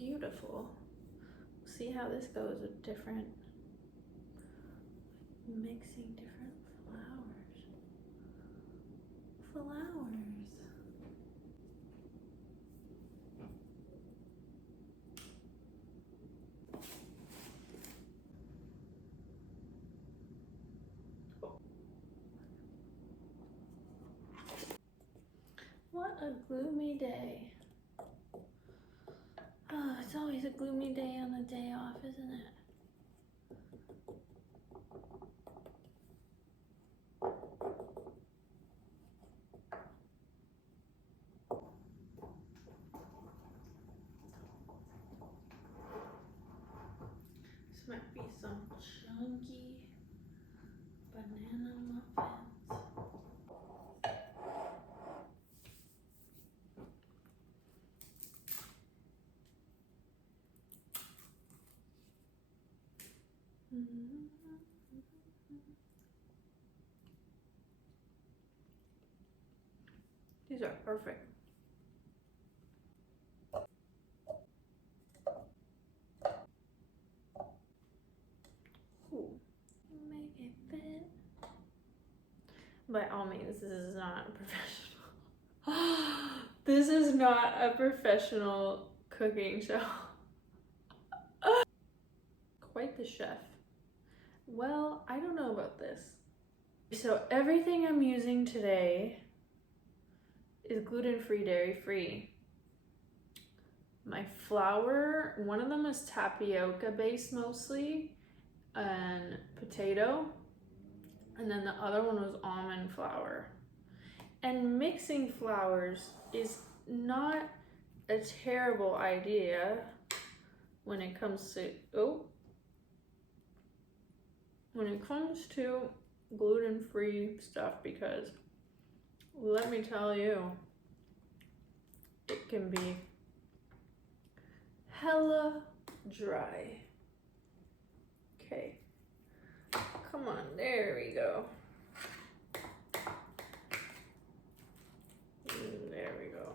beautiful. See how this goes with different, mixing different flowers. What a gloomy day. Oh, it's always a gloomy day on a day off, isn't it? This might be some chunky banana muffins. These are perfect. Ooh. Make it fit. By all means, this is not a professional. This is not a professional cooking show. Quite the chef. Well, I don't know about this. So everything I'm using today is gluten-free, dairy-free. My flour, one of them is tapioca based mostly, and potato, and then the other one was almond flour. And mixing flours is not a terrible idea when it comes to gluten-free stuff, because let me tell you, it can be hella dry. Okay, come on, there we go. There we go.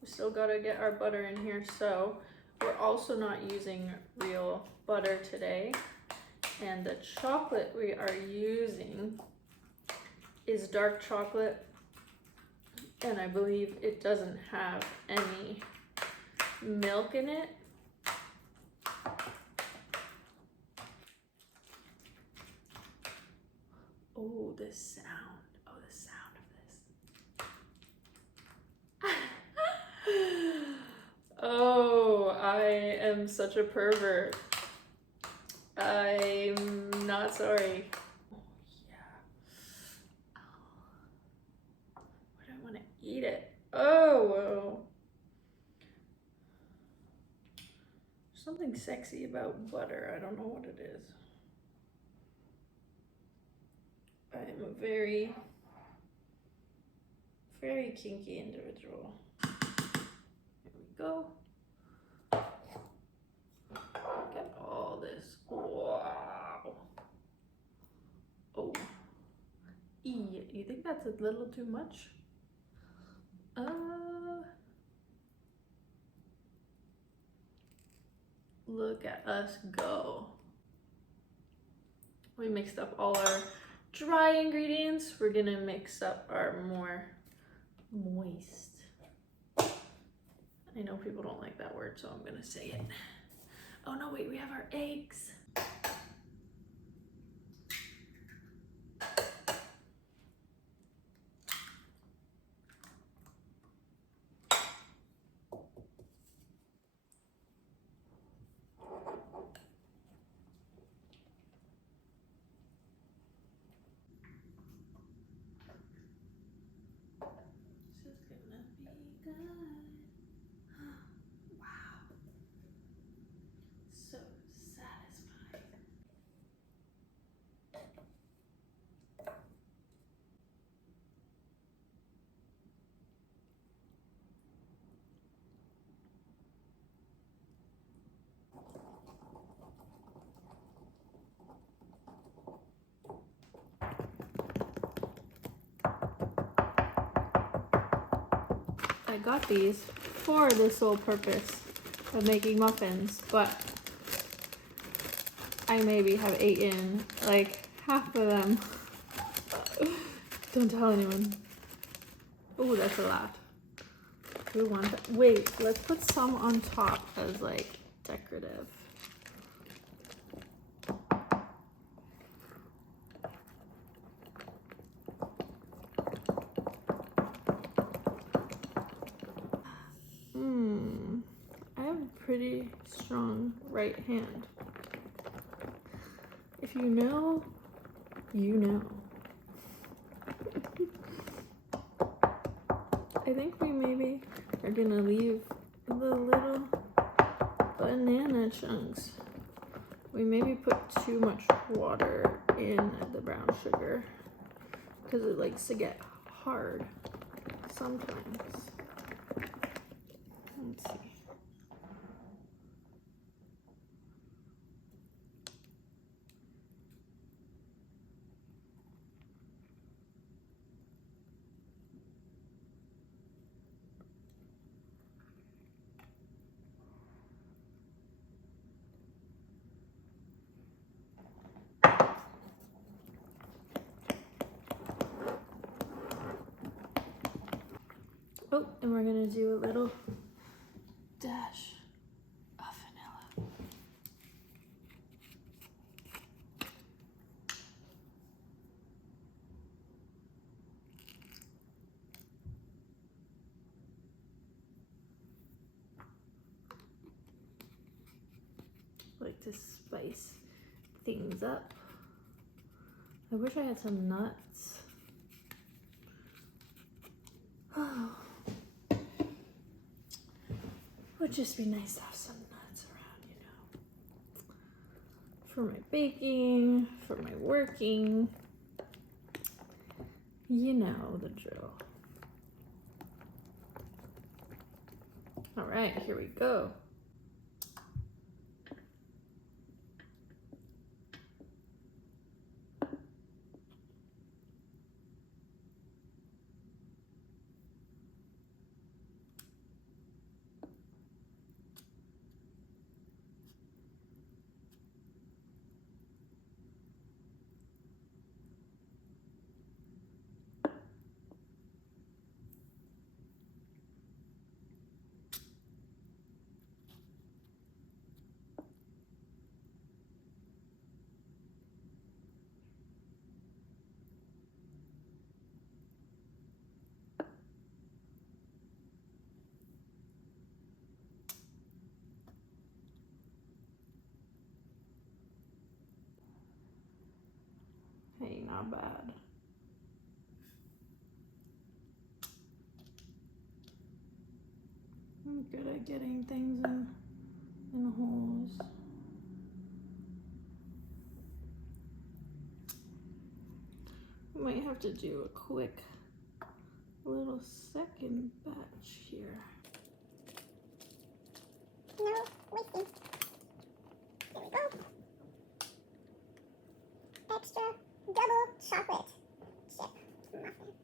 We still gotta get our butter in here, so we're also not using real butter today. And the chocolate we are using is dark chocolate, and I believe it doesn't have any milk in it. Oh, the sound. Oh, the sound of this. Oh, I am such a pervert. I'm not sorry. Oh, yeah. Oh. Why do I want to eat it? Oh, whoa. Something sexy about butter. I don't know what it is. I am a very, very kinky individual. Here we go. Look at all this. Wow. Oh. You think that's a little too much? Look at us go. We mixed up all our dry ingredients. We're gonna mix up our more moist. I know people don't like that word, so I'm gonna say it. Oh no, wait, we have our eggs. This is gonna be good. Wow. So satisfying. I got these for the sole purpose of making muffins, but I maybe have eaten like half of them. Don't tell anyone. Oh, that's a lot. We want that. Wait, let's put some on top as like decorative. I have a pretty strong right hand. If you know, you know. I think we maybe are gonna leave the little banana chunks. We maybe put too much water in the brown sugar because it likes to get hard sometimes. Let's see. Oh, and we're gonna do a little dash of vanilla. Like to spice things up. I wish I had some nuts. Oh. Would just be nice to have some nuts around, you know. For my baking, for my working. You know the drill. All right, here we go. Hey, not bad. I'm good at getting things in holes. Might have to do a quick little second batch here. No, wait. There we go. Extra double chocolate chip muffin. Beautiful!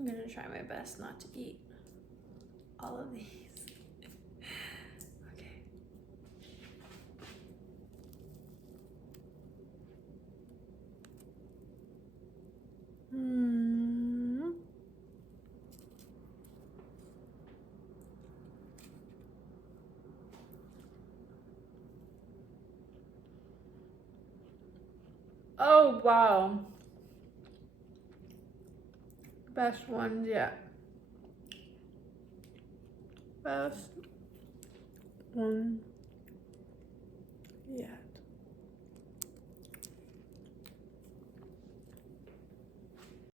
I'm gonna try my best not to eat all of these. Okay. Oh, wow. Best ones yet. Best one yet.